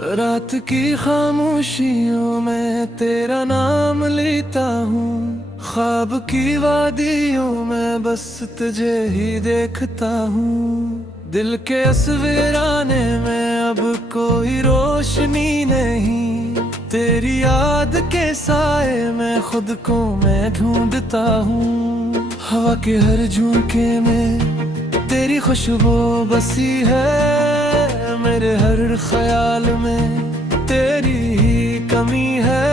रात की खामोशियों में तेरा नाम लेता हूँ, ख्वाब की वादियों में बस तुझे ही देखता हूँ। दिल के असवीराने में अब कोई रोशनी नहीं, तेरी याद के साए में खुद को मैं ढूंढता हूँ। हवा के हर झोंके में तेरी खुशबू बसी है, मेरे हर ख्याल में तेरी ही कमी है।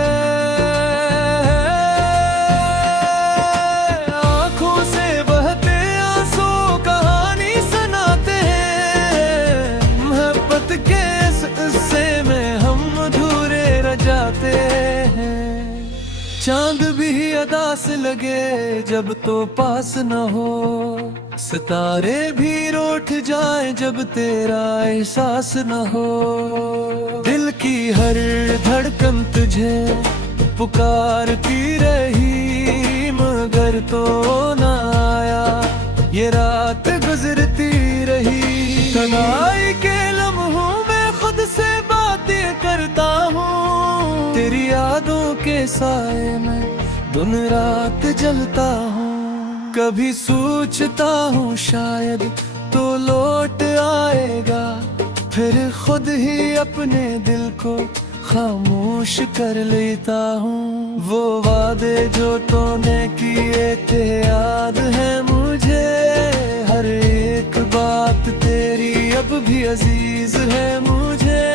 आंखों से बहते आंसू कहानी सुनाते हैं, मोहब्बत के इस किस्से में हम अधूरे रह जाते हैं। चांद भी अदा से लगे जब तो पास न हो, सितारे भी रूठ जाए जब तेरा एहसास न हो। दिल की हर धड़कन तुझे पुकारती रही, मगर तो ना आया, ये रात गुजरती रही। तन्हाई के लम्हों में खुद से बातें करता हूँ, तेरी यादों के साए में दिन रात जलता हूँ। कभी सोचता हूँ शायद तो लौट आएगा, फिर खुद ही अपने दिल को खामोश कर लेता हूँ। वो वादे जो तूने किए थे याद है मुझे, हर एक बात तेरी अब भी अजीज है मुझे।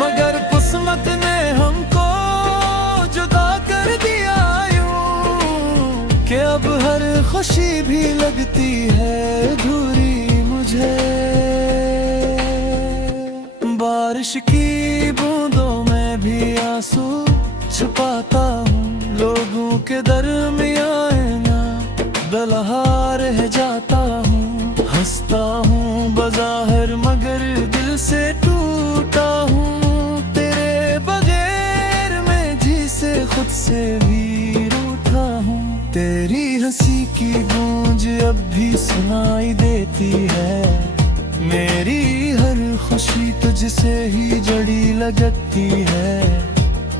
मगर किस्मत ने हमको जुदा कर दिया कि अब हर खुशी भी लगती है अधूरी मुझे। बारिश की बूंदों में भी आंसू छुपाता हूँ, लोगों के दरमियान ना बलहा रह जाता हूँ। हंसता हूँ बज़ाहिर मगर दिल से टूटा हूँ, तेरे बगैर मैं जी से खुद से भी रूठा हूँ। तेरी हंसी की गूंज अब भी सुनाई देती है, मेरी हर खुशी तुझसे ही जड़ी लगती है।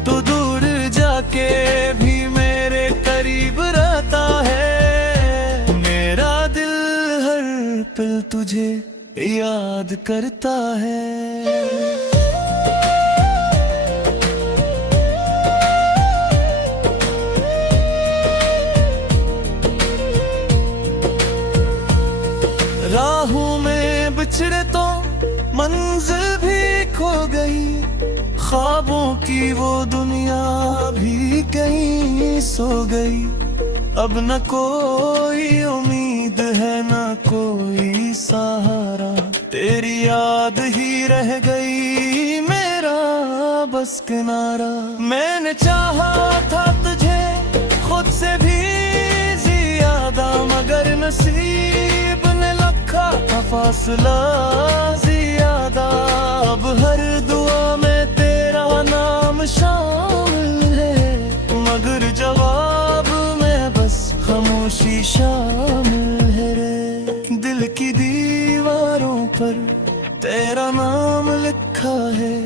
तो दूर जाके भी मेरे करीब रहता है, मेरा दिल हर पल तुझे याद करता है। राहों में बिछड़े तो मंजिल भी खो गई, ख्वाबों की वो दुनिया भी कहीं सो गई। अब न कोई उम्मीद है न कोई सहारा, तेरी याद ही रह गई मेरा बस किनारा। मैंने चाहा था तुझे खुद से भी ज्यादा, मगर नसीब ने रखा था फासला ज्यादा। अब हर दुआ में तेरा नाम शामिल है, मगर जवाब में बस खामोशी शामिल है रे। दिल की दीवारों पर तेरा नाम लिखा है,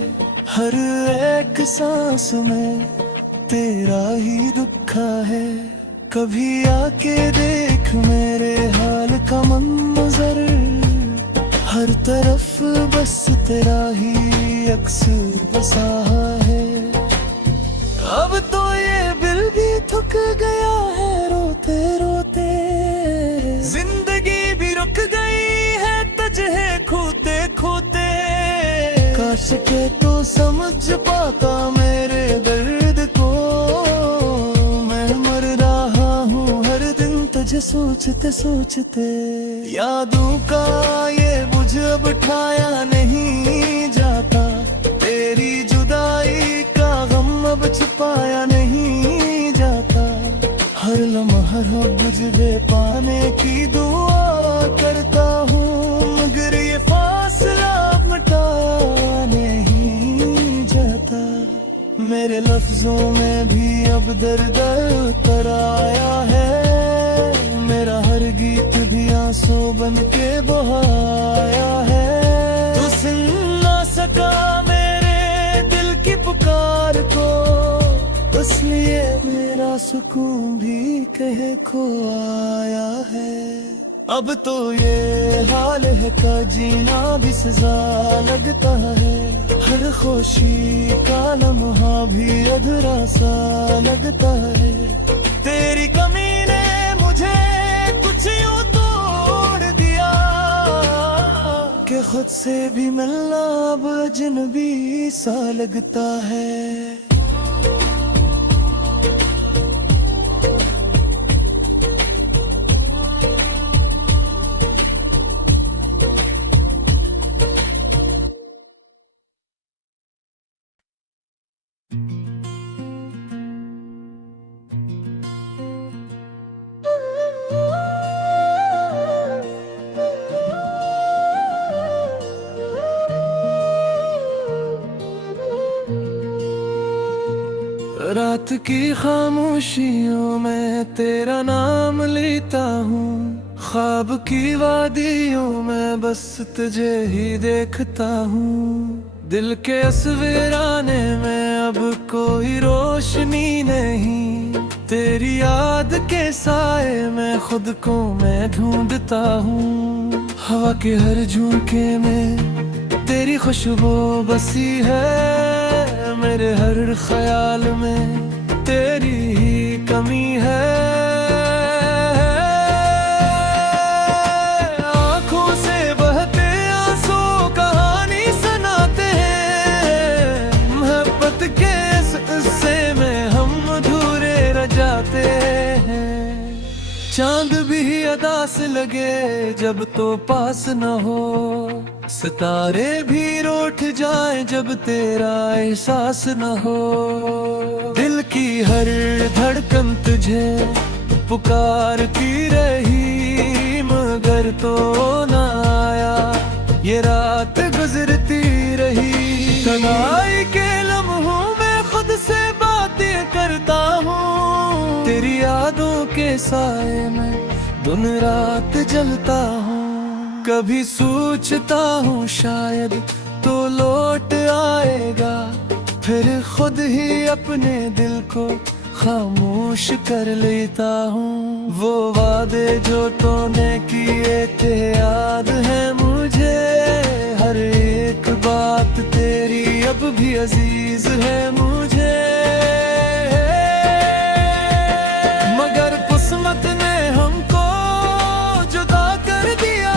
हर एक सांस में तेरा ही दुखा है। कभी आके देख मेरे हाल का मंजर, हर तरफ बस तेरा ही अक्स बसा है। अब तो ये दिल भी थक गया है रोते रोते, जिंदगी भी रुक गई है तुझे खोते खोते। काश के तो समझ पाता मेरे दर्द को, मैं मर रहा हूँ हर दिन तुझे सोचते सोचते। यादों का ये बुझ अब ठाया नहीं जाता, तेरी जुदाई का गम अब छुपाया नहीं जाता। हर लम्हा तुझे पाने की दुआ करता हूँ, मगर ये फासला मिटाया नहीं जाता। मेरे लफ्जों में भी अब दर्द उतर आया है, मेरा हर गीत भी आंसू बन के बहाया है। रुका मेरे दिल की पुकार को, इसलिए मेरा सुकून भी कहे खो आया है। अब तो ये हाल है का जीना भी सजा लगता है, हर खुशी का लम्हा भी अधूरा सा लगता है। तेरी कमी ने मुझे कुछ यूं तोड़ दिया कि खुद से भी मिलना अब अजनबी सा लगता है। रात की खामोशियों में तेरा नाम लेता हूँ, ख्वाब की वादियों में बस तुझे ही देखता हूँ। दिल के इस वीराने में अब कोई रोशनी नहीं, तेरी याद के साए में खुद को मैं ढूंढता हूँ। हवा के हर झोंके में तेरी खुशबू बसी है, मेरे हर ख्याल में तेरी ही कमी है। आँखों से बहते आंसू कहानी सुनाते हैं, मोहब्बत के इस किस्से में हम अधूरे रह जाते हैं। चांद भी अदास लगे जब तो पास न हो, सितारे भी रूठ जाए जब तेरा एहसास न हो। दिल की हर धड़कन तुझे पुकारती रही, मगर तो न आया, ये रात गुजरती रही। तन्हाई के लम्हों में खुद से बातें करता हूँ, तेरी यादों के साए में दिन रात जलता हूँ। कभी सोचता हूँ शायद तो लौट आएगा, फिर खुद ही अपने दिल को खामोश कर लेता हूँ। वो वादे जो तूने किए थे याद है मुझे, हर एक बात तेरी अब भी अजीज है मुझे। मगर किस्मत ने हमको जुदा कर दिया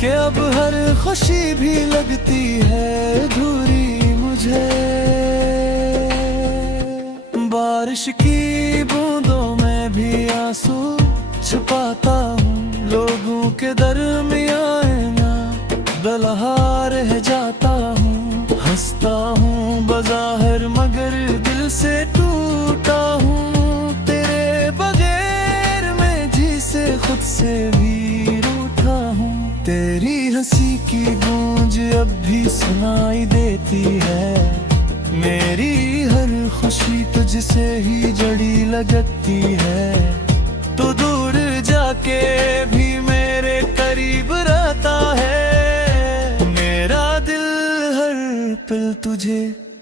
कि अब हर खुशी भी लगती है अधूरी मुझे। बारिश की बूंदों में भी आंसू छुपाता हूँ, लोगों के दरमियान ना बलहा रह जाता हूँ। हंसता हूँ बज़ाहिर मगर दिल से टूटा हूँ, तेरे बगैर मैं जी से खुद से भी रूठा हूँ। तेरी हंसी की गूंज अब भी सुनाई देती है, मेरी हर खुशी तुझसे ही जड़ी लगती है। तो दूर जाके भी मेरे करीब रहता है, मेरा दिल हर पल तुझे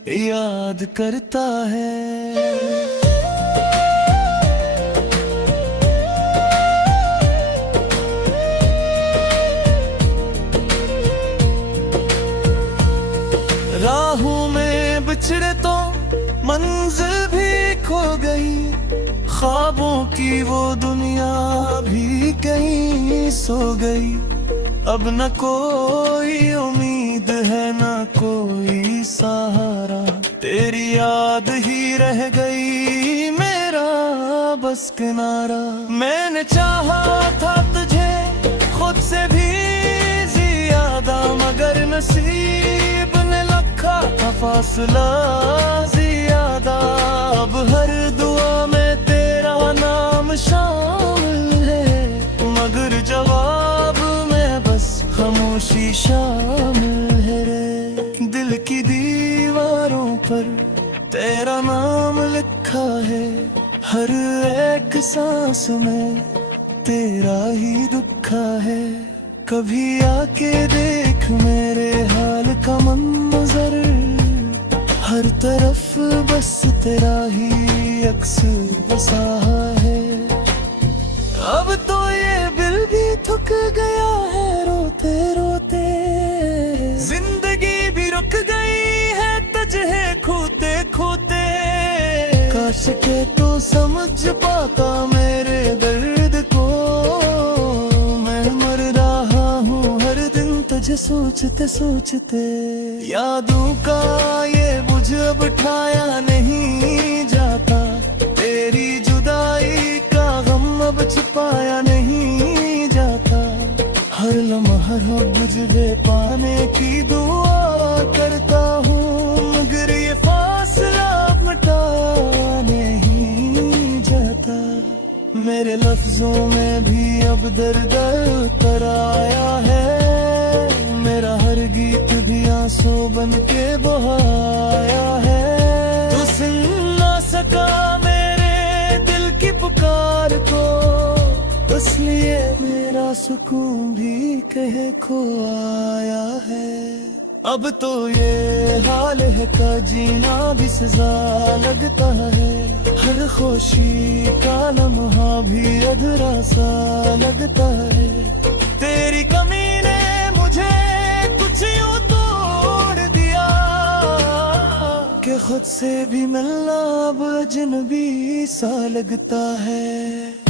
याद करता है। राहों में बिछड़े तो मंजिल भी खो गई, ख्वाबों की वो दुनिया भी कहीं सो गई। अब न कोई उम्मीद है न कोई सहारा, तेरी याद ही रह गई मेरा बस किनारा। मैंने चाहा था तुझे खुद से भी ज्यादा, मगर नसीब ने रखा था फासला ज्यादा। अब हर दुआ में तेरा नाम शामिल है, मगर जवाब में बस खामोशी शामिल है रे। दिल की दीवारों पर तेरा नाम लिखा है, हर एक सांस में तेरा ही दुखा है। कभी आके देख मेरे हाल का मंजर, हर तरफ बस तेरा ही अक्स बसा है। अब तो ये दिल भी थक गया है रोते रोते, जिंदगी भी रुक गई है तुझे खोते खोते। काश के तो समझ पाता मेरे दर्द को, मैं मर रहा हूँ हर दिन तुझे सोचते सोचते। यादों का ये बुझ अब ठाया नहीं जाता, तेरी जुदाई का गम अब छुपाया नहीं जाता। हर लम्हा हो तुझे पाने की दुआ करता हूँ, मगर ये फासला मिटा नहीं जाता। मेरे लफ्जों में भी अब दर्द उतर आया है, मेरा हर गीत भी आंसू बन के बहाया है। तू सुन ना सका मेरे दिल की पुकार को, इसलिए मेरा सुकून भी कहे खो आया है। अब तो ये हाल है का जीना भी सजा लगता है, हर खुशी का लम्हा भी अधूरा सा लगता है। तेरी कमी ने मुझे कुछ यूं तोड़ दिया कि खुद से भी मिलना अब अजनबी सा लगता है।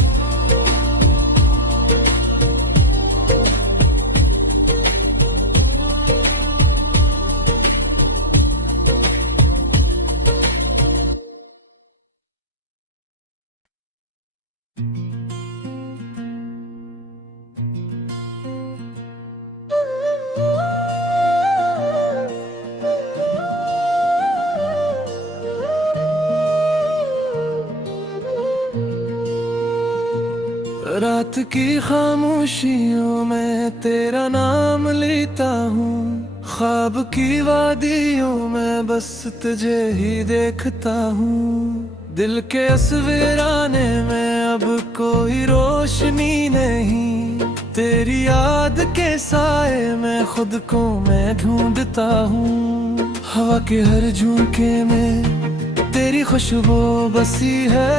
रात की खामोशियों में तेरा नाम लेता हूँ, ख्वाब की वादियों में बस तुझे ही देखता हूँ। दिल के असवीराने में अब कोई रोशनी नहीं, तेरी याद के साए में खुद को मैं ढूंढता हूँ। हवा के हर झोंके में तेरी खुशबू बसी है,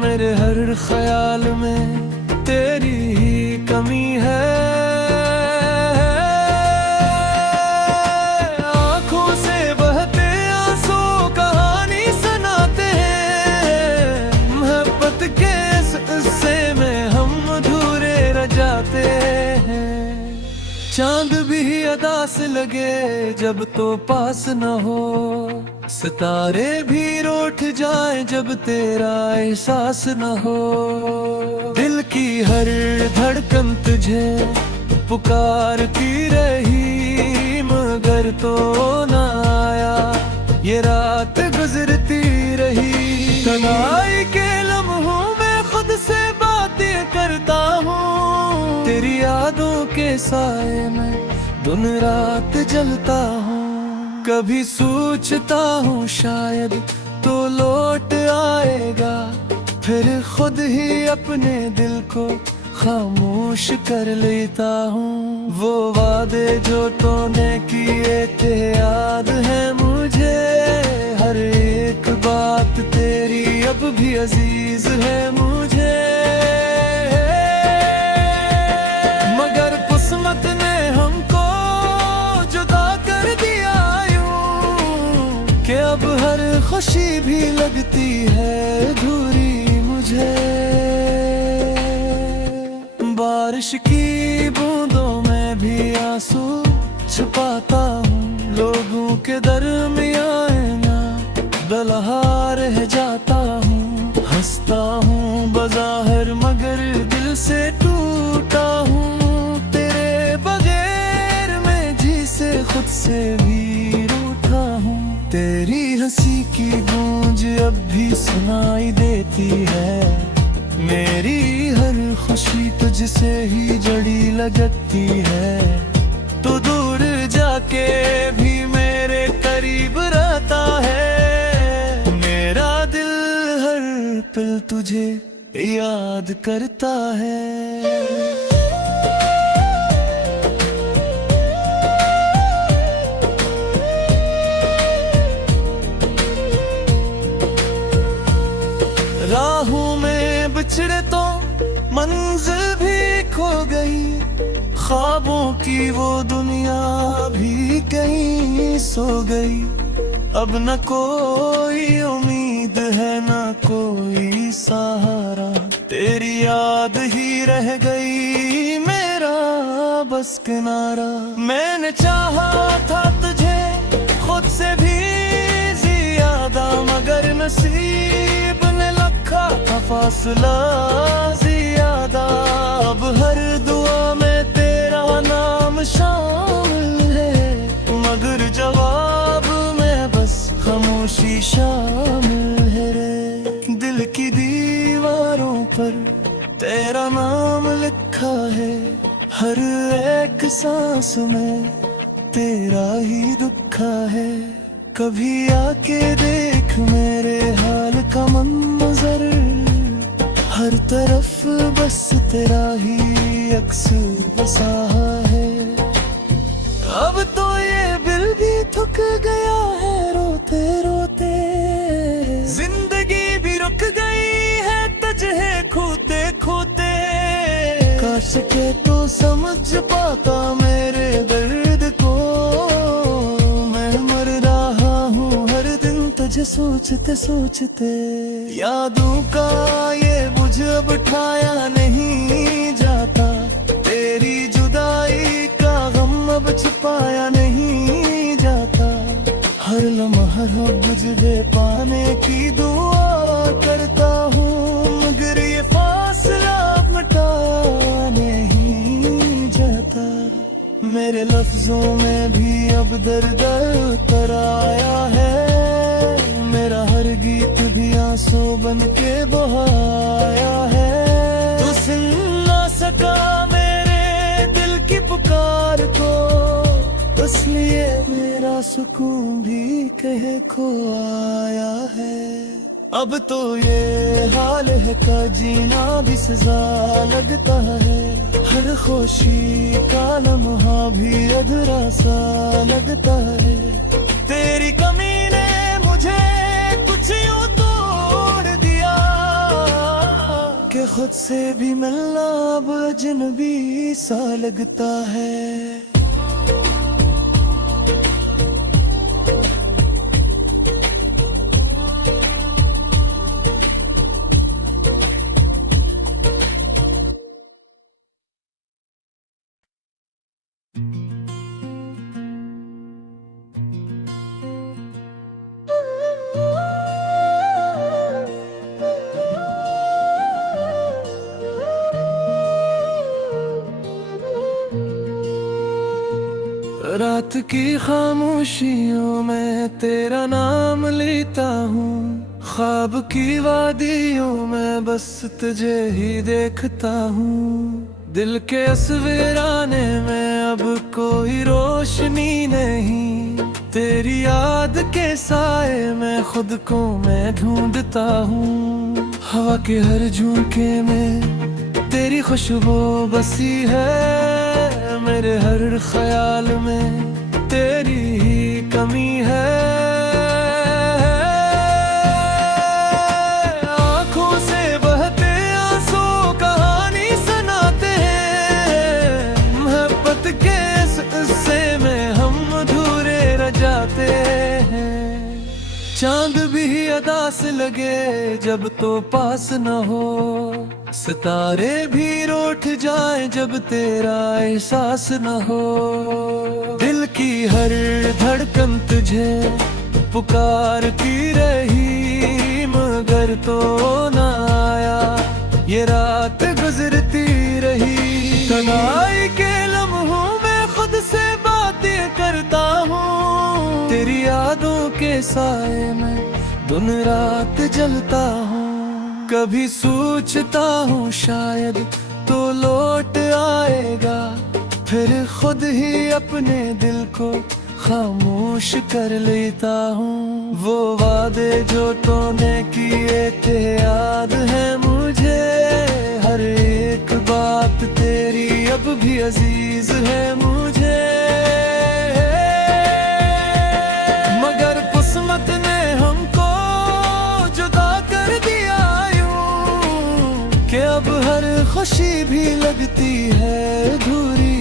मेरे हर ख्याल में तेरी ही कमी है। आंखों से बहते आंसू कहानी सुनाते हैं, मोहब्बत के इस किस्से में हम अधूरे रह जाते हैं। चांद भी अदा से लगे जब तो पास न हो, सितारे भी रूठ जाए जब तेरा एहसास न हो। दिल की हर धड़कन तुझे पुकारती रही, मगर तो ना आया, ये रात गुजरती रही। तन्हाई के लम्हों में खुद से बातें करता हूँ, तेरी यादों के साए में दिन रात जलता हूँ। कभी सोचता हूँ शायद तो लौट आएगा, फिर खुद ही अपने दिल को खामोश कर लेता हूँ। वो वादे जो तूने किए थे याद है मुझे, हर एक बात तेरी अब भी अजीज है मुझे। मगर किस्मत ने हमको जुदा कर दिया कि अब हर खुशी भी लगती है अधूरी मुझे। बारिश की बूंदों में भी आंसू छुपाता हूँ, लोगों के दरमियान ना बलहा रह जाता हूँ। हंसता हूँ बज़ाहिर मगर दिल से टूटा हूँ, तेरे बगैर मैं जी से खुद से भी रूठा हूँ। तेरी हंसी की गूंज अब भी सुनाई देती है, मेरी हर खुशी तुझसे ही जड़ी लगती है। तू दूर जाके भी मेरे करीब रहता है, मेरा दिल हर पल तुझे याद करता है। ख्वाबों की वो दुनिया भी कहीं सो गई। अब न कोई उम्मीद है न कोई सहारा, तेरी याद ही रह गई मेरा बस किनारा। मैंने चाहा था तुझे खुद से भी ज्यादा, मगर नसीब ने रखा था फासला ज्यादा। अब हर दुआ में तेरा नाम शामिल है, मगर जवाब में बस खामोशी शामिल है रे। दिल की दीवारों पर तेरा नाम लिखा है, हर एक सांस में तेरा ही दुखा है। कभी आके देख मेरे हाल का मंजर, हर तरफ बस तेरा ही अक्स बसा है। अब तो ये दिल भी थक गया है रोते रोते, जिंदगी भी रुक गई है तुझे खोते खोते। काश के तो समझ पाता मेरे दर्द को, मैं मर रहा हूँ हर दिन तुझे सोचते सोचते। यादों का ये बुझ अब ठाया नहीं जाता, तेरी जुदाई का गम अब छुपाया नहीं जाता। हर लम्हा अब तुझे पाने की दुआ करता हूँ, मगर ये फासला मिटाया नहीं जाता। मेरे लफ्जों में भी अब दर्द उतर आया है, मेरा हर गीत भी आंसू बन के बहाया है। तू सुन ना सका मेरे दिल की पुकार को, इसलिए मेरा सुकून भी कह खो आया है। अब तो ये हाल है का जीना भी सजा लगता है, हर खुशी का लम्हा भी अधूरा सा लगता है। तेरी कमी ने मुझे कुछ यूं तोड़ दिया कि खुद से भी मिलना अब अजनबी सा लगता है। रात की खामोशियों में तेरा नाम लेता हूँ, ख्वाब की वादियों में बस तुझे ही देखता हूँ। दिल के असवीराने में अब कोई रोशनी नहीं, तेरी याद के साए में खुद को मैं ढूंढता हूँ। हवा के हर झोंके में तेरी खुशबू बसी है, मेरे हर ख्याल में तेरी ही कमी है। आँखों से बहते आंसू कहानी सुनाते हैं, मोहब्बत के इस किस्से में हम अधूरे रह जाते हैं। चांद भी अदा से लगे जब तो पास न हो, सितारे भी रूठ जाए जब तेरा एहसास न हो। दिल की हर धड़कन तुझे पुकारती रही, मगर तो न आया, ये रात गुजरती रही। तन्हाई के लम्हों में खुद से बातें करता हूँ, तेरी यादों के साए में दिन रात जलता हूँ। कभी सोचता हूँ शायद तो लौट आएगा, फिर खुद ही अपने दिल को खामोश कर लेता हूँ। वो वादे जो तूने किए थे याद है मुझे, हर एक बात तेरी अब भी अजीज है मुझे। मगर किस्मत ने हमको जुदा कर दिया यूं, कि अब हर खुशी भी लगती है अधूरी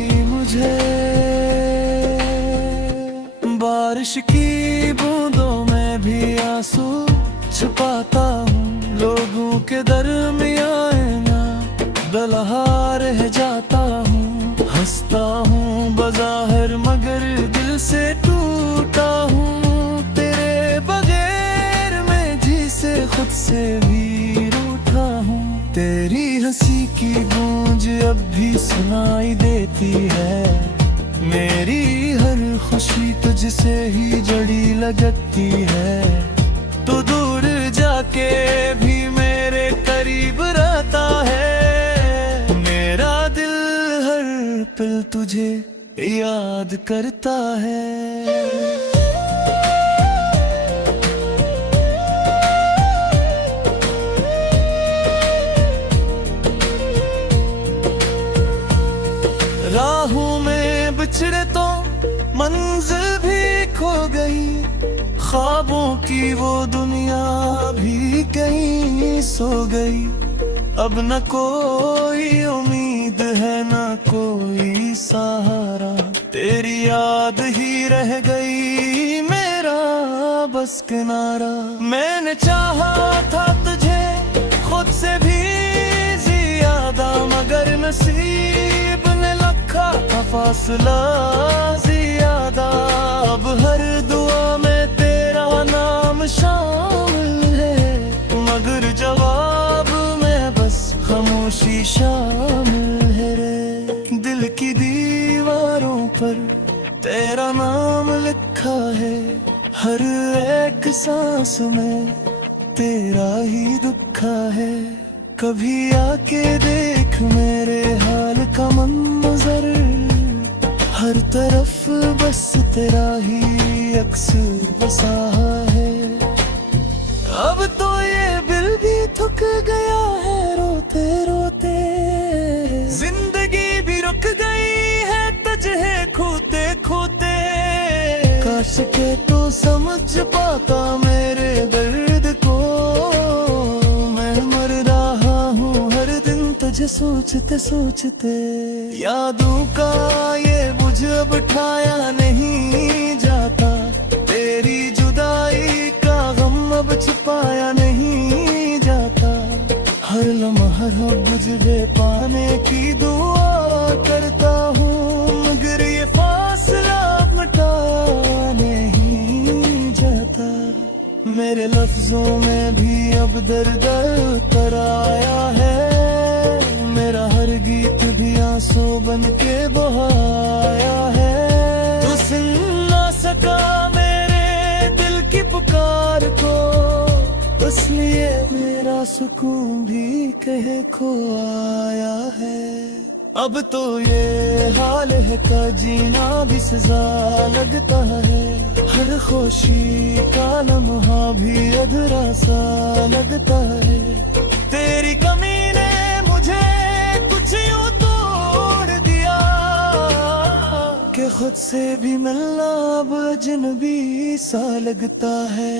हंसता हूँ बज़ाहिर मगर दिल से टूटा हूँ। तेरे बगैर मैं जी से खुद से भी रूठा हूँ। तेरी हंसी की गूंज अब भी सुनाई देती है। मेरी हर खुशी तुझसे ही जड़ी लगती है। तू दूर जाके भी मेरे करीब रहता है। मेरा दिल हर पल तुझे याद करता है। राहों में बिछड़े तो मंजिल भी खो गई। ख्वाबों की वो दुनिया भी कहीं सो गई। अब न कोई उम्मीद है न कोई सहारा। तेरी याद ही रह गई मेरा बस किनारा। मैंने चाहा था तुझे खुद से भी ज्यादा मगर नसीब ने रखा था फासला ज्यादा। अब हर दुआ में तेरा नाम शामिल है मगर जवाब में बस खामोशी शामिल है रे। दिल की दीवारों पर तेरा नाम लिखा है। हर एक सांस में तेरा ही दुखा है। कभी आके देख मेरे हाल का मंजर। हर तरफ बस तेरा ही अक्स बसा है। अब तो ये दिल भी थक गया है रोते रोते। जिंदगी भी रुक गई है तुझे खोते खोते। काश के तो समझ पाता मेरे दर्द को। मैं मर रहा हूँ हर दिन तुझे सोचते सोचते। यादों का ये बुझ अब ठाया नहीं जाता। तेरी जुदाई का गम अब छुपाया नहीं जाता। हर लम्हा अब तुझे पाने की दुआ करता हूँ मगर ये फासला मिटा नहीं जाता। मेरे लफ्जों में भी अब दर्द उतर आया है। मेरा हर गीत भी आंसू बन के बहाया है। तू सुन ना सका मेरे दिल की पुकार को। इसलिए मेरा सुकून भी कहे खो आया है। अब तो ये हाल है का जीना भी सजा लगता है। हर खुशी का लम्हा भी अधूरा सा लगता है। तेरी कमी ने मुझे कुछ यूं तोड़ दिया कि खुद से भी मिलना अब अजनबी सा लगता है।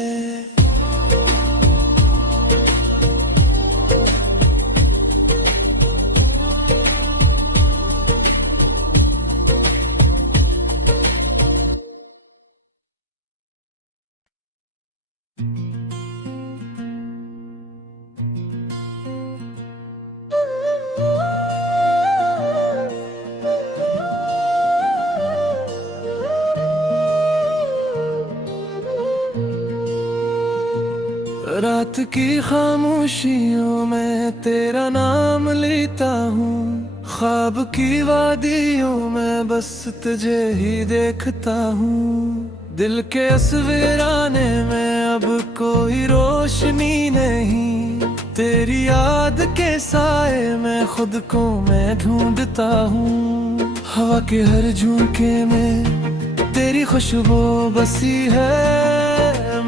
रात की खामोशियों में तेरा नाम लेता हूँ। ख्वाब की वादियों में बस तुझे ही देखता हूँ। दिल के इस वीराने में अब कोई रोशनी नहीं। तेरी याद के साए में खुद को मैं ढूंढता हूँ। हवा के हर झोंके में तेरी खुशबू बसी है।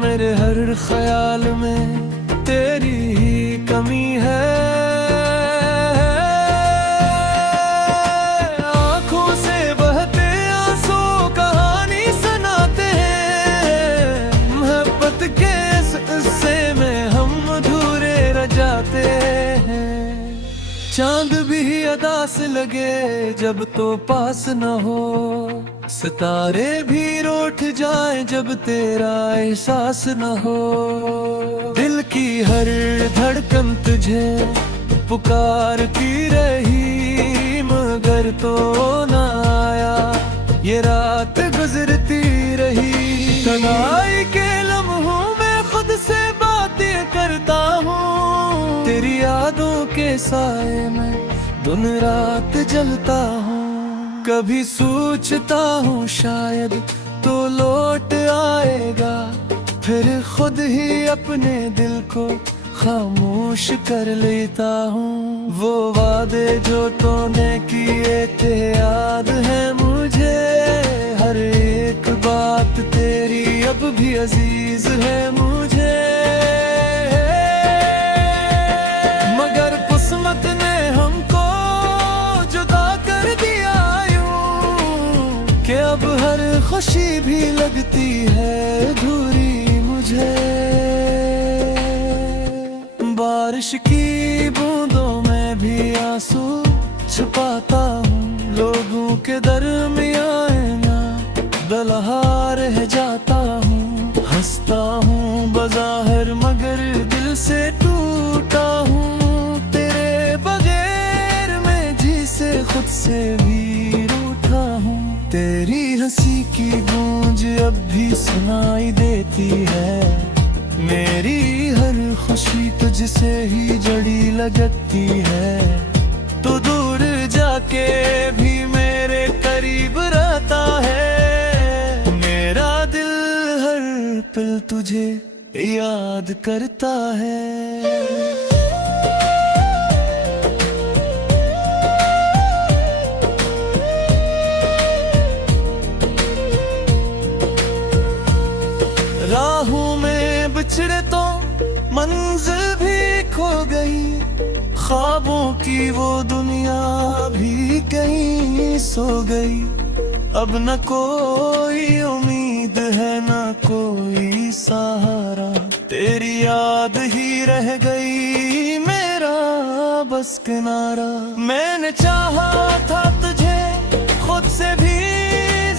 मेरे हर ख्याल में तेरी ही कमी है। आँखों से बहते आंसू कहानी सुनाते हैं। मोहब्बत के इस किस्से में हम अधूरे रह जाते हैं। चांद भी अदास लगे जब तो पास न हो। सितारे भी रूठ जाए जब तेरा एहसास न हो। दिल की हर धड़कन तुझे पुकारती रही मगर तो ना ये रात गुजरती रही। तन्हाई के लम्हों में खुद से बातें करता हूँ, तेरी यादों के साए में दिन रात जलता हूँ। कभी सोचता हूँ शायद तो लौट आएगा, फिर खुद ही अपने दिल को खामोश कर लेता हूँ। वो वादे जो तूने किए थे याद है मुझे, हर एक बात तेरी अब भी अजीज है मुझे। मगर किस्मत ने हमको जुदा कर दिया यूं कि अब हर खुशी भी लगती है अधूरी मुझे। बारिश की बूंदों में भी आंसू छुपाता हूँ, लोगों के दरमियान ना बलहा रह जाता हूँ। हंसता हूँ बज़ाहिर मगर दिल से टूटा हूँ, तेरे बगैर मैं जी से खुद से भी रूठा हूँ। तेरी हंसी की गूंज अब भी सुनाई देती है, मेरी हर खुशी तुझसे ही जड़ी लगती है। तो दूर जाके भी मेरे करीब रहता है, मेरा दिल हर पल तुझे याद करता है। राहों में बिछड़े तो मंजिल भी खो गई, ख्वाबों की वो दुनिया भी कहीं सो गई। अब न कोई उम्मीद है न कोई सहारा, तेरी याद ही रह गई मेरा बस किनारा। मैंने चाहा था तुझे खुद से भी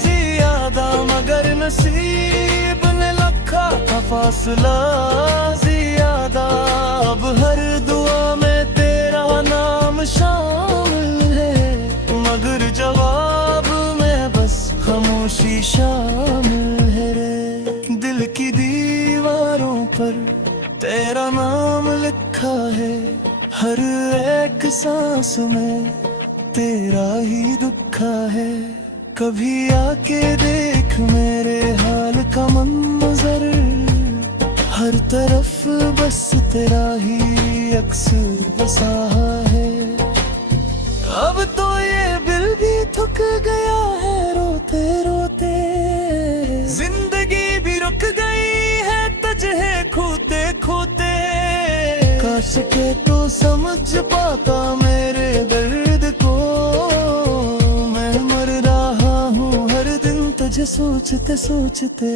ज्यादा, मगर नसीब ने रखा था फासला ज्यादा। अब हर दुआ में तेरा नाम शामिल है, मगर जवाब में बस खामोशी शामिल है रे। दिल की दीवारों पर तेरा नाम लिखा है, हर एक सांस में तेरा ही दुखा है। कभी आके देख मेरे हाल का मंजर, हर तरफ बस तेरा ही अक्स बसा है। अब तो ये दिल भी थक गया है रोते रोते, जिंदगी भी रुक गई है तुझे खोते खोते। काश के तो समझ पाता मेरे दर्द को, मैं मर रहा हूँ हर दिन तुझे सोचते सोचते।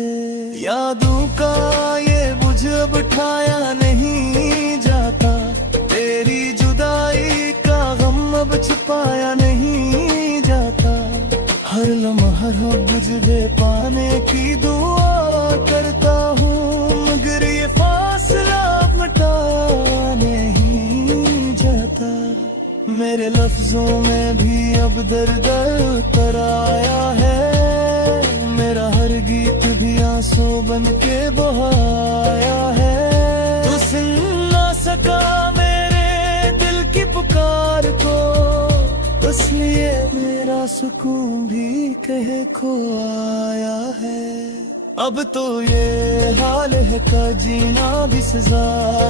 यादों का ये बुझ अब ठाया नहीं जाता, तेरी जुदाई का गम अब छुपाया नहीं जाता। हर लम्हा तुझे पाने की दुआ करता हूँ, मगर ये फासला मिटा नहीं जाता। मेरे लफ्जों में भी अब दर्द उतर आया है, मेरा हर गीत भी आंसू बन के बहाया है। तू सुन ना सका मेरे दिल की पुकार को, इसलिए मेरा सुकून भी कह खो आया है। अब तो ये हाल है का जीना भी सजा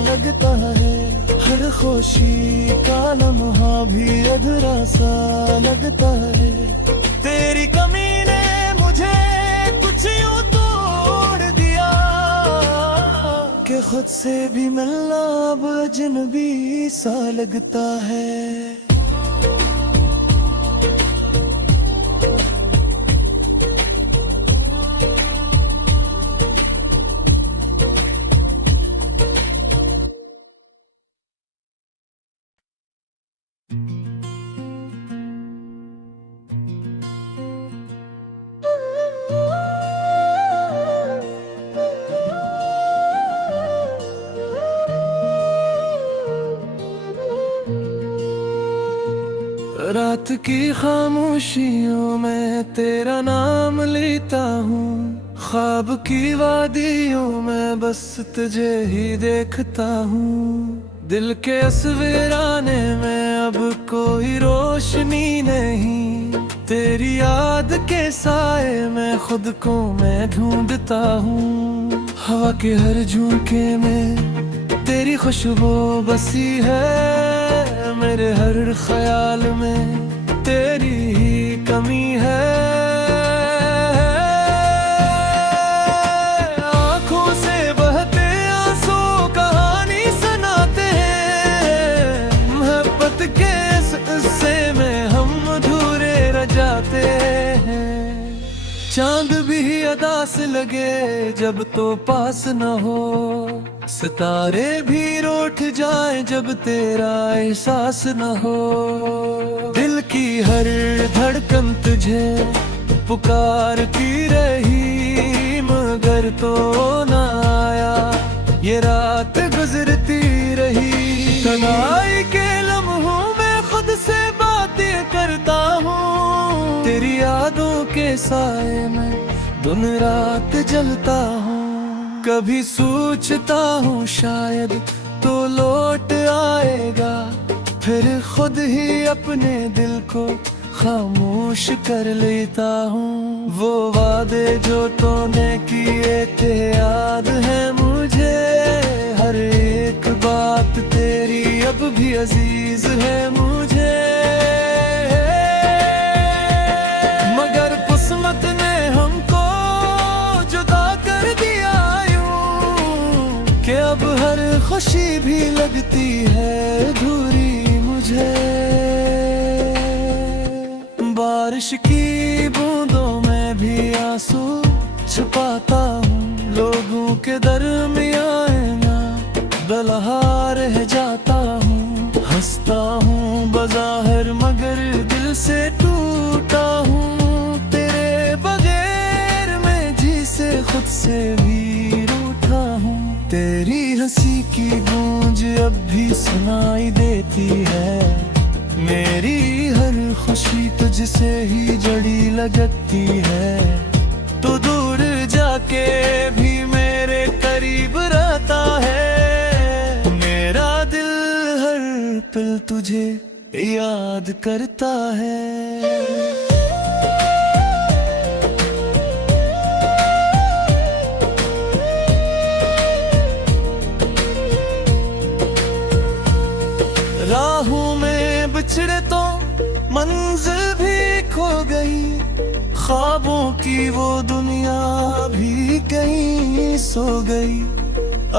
लगता है, हर खुशी का लम्हा भी अधूरा सा लगता है। तेरी कमी ने मुझे कुछ यूं तोड़ दिया कि खुद से भी मिलना अब अजनबी सा लगता है। रात की खामोशियों में तेरा नाम लेता हूँ, ख्वाब की वादियों में बस तुझे ही देखता हूँ। दिल के असवीराने में अब कोई रोशनी नहीं, तेरी याद के साए में खुद को मैं ढूंढता हूँ। हवा के हर झोंके में तेरी खुशबू बसी है, मेरे हर ख्याल में तेरी ही कमी है। आंखों से बहते आंसू कहानी सुनाते हैं, मोहब्बत के इस किस्से में हम अधूरे रह जाते हैं। चांद भी अदा से लगे जब तो पास न हो, सितारे भी रूठ जाए जब तेरा एहसास न हो। दिल की हर धड़कन तुझे पुकारती रही, मगर तो ना आया, ये रात गुजरती रही। तन्हाई के लम्हों में खुद से बातें करता हूँ, तेरी यादों के साए में दिन रात जलता हूँ। कभी सोचता हूँ शायद तो लौट आएगा, फिर खुद ही अपने दिल को खामोश कर लेता हूँ। वो वादे जो तूने किए थे याद है मुझे, हर एक बात तेरी अब भी अजीज है मुझे। मगर किस्मत ने हमको जुदा कर दिया कि अब हर खुशी भी लगती है अधूरी मुझे। बारिश की बूंदों में भी आंसू छुपाता हूँ, लोगों के दरमियान ना बलहा रह जाता हूँ। हंसता हूँ बज़ाहिर मगर दिल से टूटा हूँ, तेरे बगैर मैं जी से खुद से भी रूठा हूँ। तेरी हंसी की गूंज अब भी सुनाई देती है, मेरी हर खुशी तुझसे ही जड़ी लगती है। तो दूर जाके भी मेरे करीब रहता है, मेरा दिल हर पल तुझे याद करता है। राहों में बिछड़े तो मंजिल भी खो गई, ख्वाबों की वो दुनिया भी कहीं सो गई।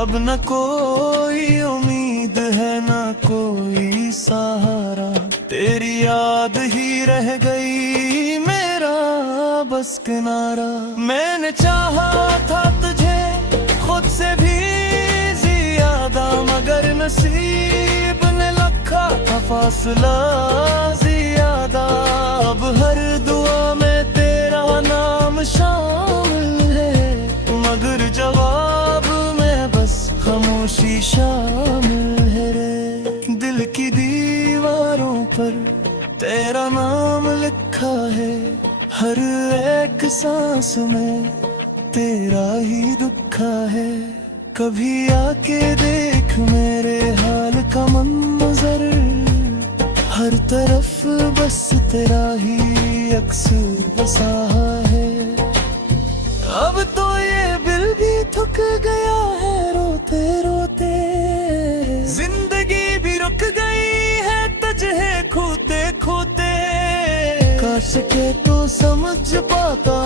अब न कोई उम्मीद है न कोई सहारा, तेरी याद ही रह गई मेरा बस किनारा। मैंने चाहा था तुझे खुद से भी ज्यादा, मगर नसीब ने रखा था फासला ज्यादा। अब हर दुआ में तेरा नाम शामिल है, मगर जवाब में बस खामोशी शामिल है रे। दिल की दीवारों पर तेरा नाम लिखा है, हर एक सांस में तेरा ही दुखा है। कभी आके देख मेरे हाल का मंजर, हर तरफ बस तेरा ही अक्स बसा है। अब तो ये दिल भी थक गया है रोते रोते, जिंदगी भी रुक गई है तुझे खोते खोते। काश के तो समझ पाता